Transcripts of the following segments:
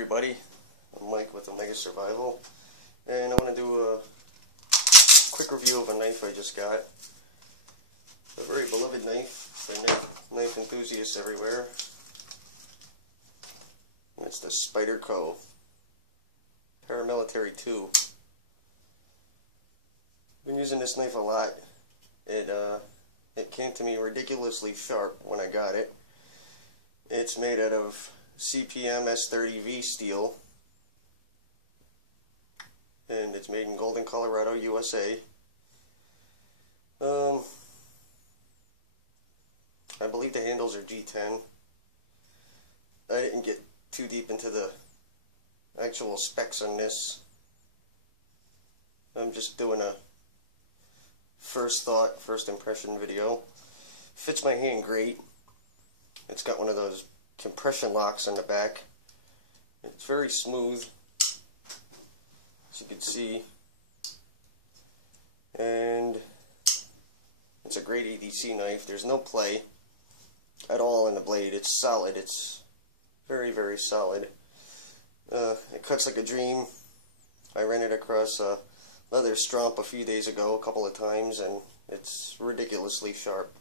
everybody, I'm Mike with Omega Survival, and I want to do a quick review of a knife I just got. A very beloved knife for knife enthusiasts everywhere. And it's the Spyderco Paramilitary 2. I've been using this knife a lot. It came to me ridiculously sharp when I got it. It's made out of CPM S30V steel, and it's made in Golden, Colorado, USA. I believe the handles are G10. I didn't get too deep into the actual specs on this. I'm just doing a first thought, first impression video. Fits my hand great. It's got one of those compression locks on the back. It's very smooth, as you can see, and it's a great ADC knife. There's no play at all in the blade. It's solid. It's very, very solid. It cuts like a dream. I ran it across a leather strump a few days ago, a couple of times, and it's ridiculously sharp.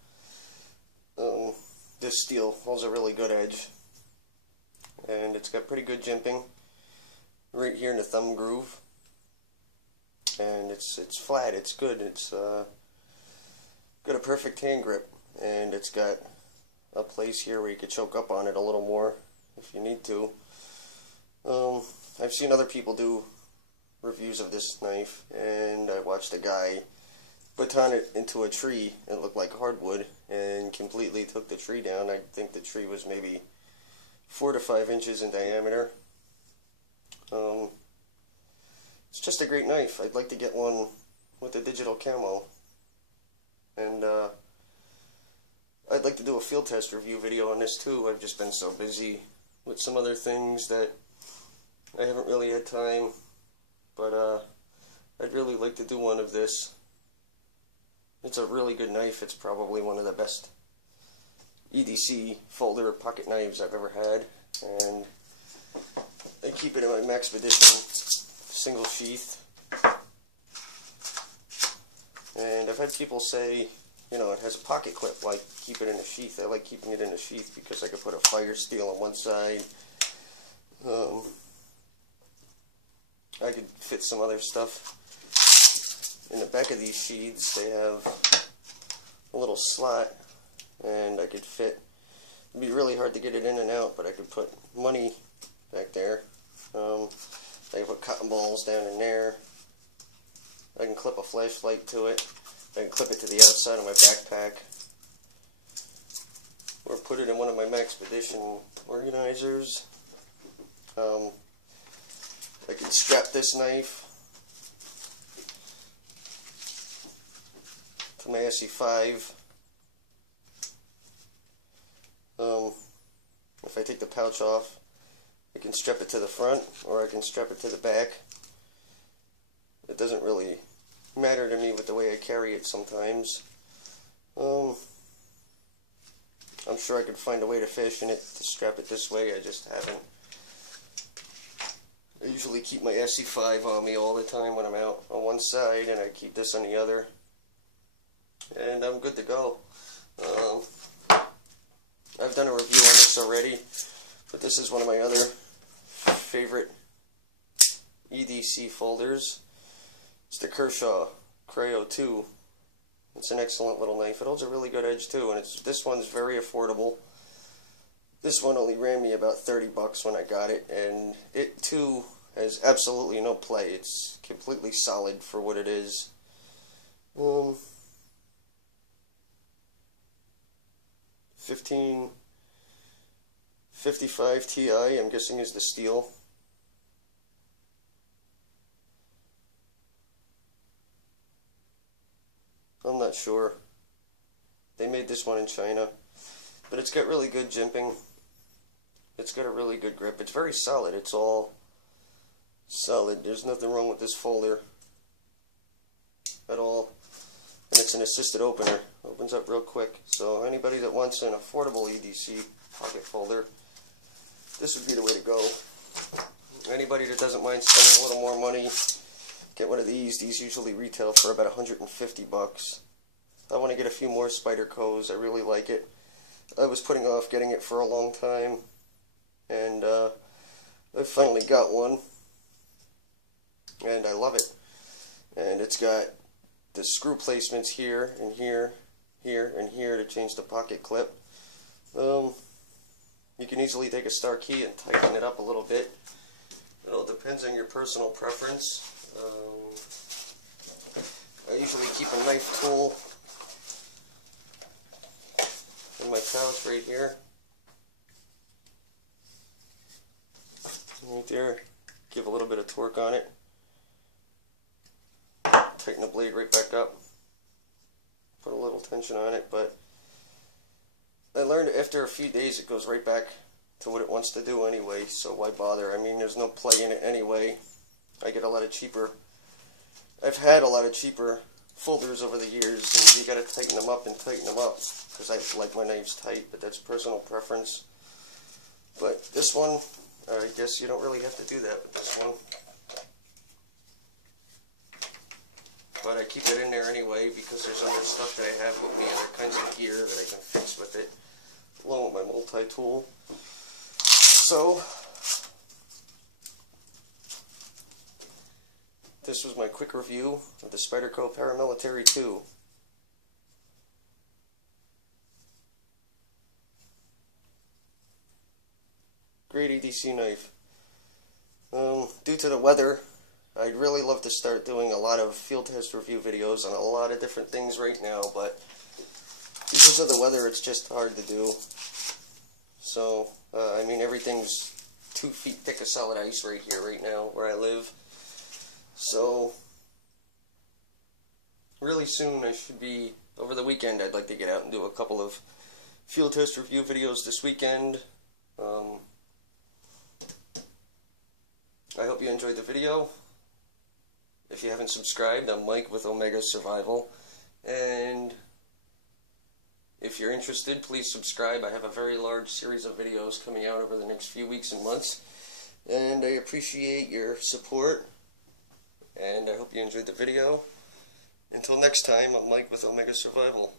This steel holds a really good edge, and it's got pretty good jimping right here in the thumb groove, and it's flat. It's good. It's got a perfect hand grip, and it's got a place here where you could choke up on it a little more if you need to. I've seen other people do reviews of this knife, and I watched a guy baton it into a tree. It looked like hardwood, and completely took the tree down. I think the tree was maybe 4 to 5 inches in diameter. It's just a great knife. I'd like to get one with a digital camo, and I'd like to do a field test review video on this too. I've just been so busy with some other things that I haven't really had time, but I'd really like to do one of this. It's a really good knife. It's probably one of the best EDC folder pocket knives I've ever had, and I keep it in my Maxpedition single sheath. And I've had people say, you know, it has a pocket clip, why keep it in a sheath? I like keeping it in a sheath because I could put a fire steel on one side. I could fit some other stuff. In the back of these sheaths, they have a little slot, and I could fit, it'd be really hard to get it in and out, but I could put money back there. I can put cotton balls down in there. I can clip a flashlight to it. I can clip it to the outside of my backpack, or put it in one of my Maxpedition organizers. I can strap this knife to my SE5. If I take the pouch off, I can strap it to the front, or I can strap it to the back. It doesn't really matter to me with the way I carry it sometimes. I'm sure I could find a way to fashion it to strap it this way. I just haven't. I usually keep my SE5 on me all the time when I'm out on one side, and I keep this on the other, and I'm good to go. I've done a review on this already, but this is one of my other favorite EDC folders. It's the Kershaw Cryo 2. It's an excellent little knife. It holds a really good edge too, and this one's very affordable. This one only ran me about 30 bucks when I got it, and it too has absolutely no play. It's completely solid for what it is. 1555 Ti, I'm guessing, is the steel. I'm not sure. They made this one in China, but it's got really good jimping. It's got a really good grip. It's very solid. It's all solid. There's nothing wrong with this folder at all. And it's an assisted opener. Opens up real quick. So anybody that wants an affordable EDC pocket folder, this would be the way to go. Anybody that doesn't mind spending a little more money, get one of these. These usually retail for about 150 bucks. I want to get a few more Spydercos. I really like it. I was putting off getting it for a long time, and I finally got one, and I love it. And it's got the screw placements here and here, here and here to change the pocket clip. You can easily take a star key and tighten it up a little bit. It all depends on your personal preference. I usually keep a knife tool in my pouch right here. Right there. Give a little bit of torque on it. Tighten the blade right back up. Put a little tension on it, but I learned after a few days it goes right back to what it wants to do anyway, so why bother? I mean, there's no play in it anyway. I get a lot of cheaper, I've had a lot of cheaper folders over the years, and you gotta tighten them up and tighten them up, because I like my knives tight, but that's personal preference. But this one, I guess you don't really have to do that with this one. But I keep it in there anyway, because there's other stuff that I have with me, other kinds of gear that I can fix with it, along with my multi-tool. So, this was my quick review of the Spyderco Paramilitary 2. Great EDC knife. Due to the weather, I'd really love to start doing a lot of field test review videos on a lot of different things right now, but because of the weather it's just hard to do. So, I mean, everything's 2 feet thick of solid ice right here, right now, where I live. So, really soon I should be, over the weekend, I'd like to get out and do a couple of field test review videos this weekend. I hope you enjoyed the video. If you haven't subscribed, I'm Mike with Omega Survival, and if you're interested, please subscribe. I have a very large series of videos coming out over the next few weeks and months, and I appreciate your support, and I hope you enjoyed the video. Until next time, I'm Mike with Omega Survival.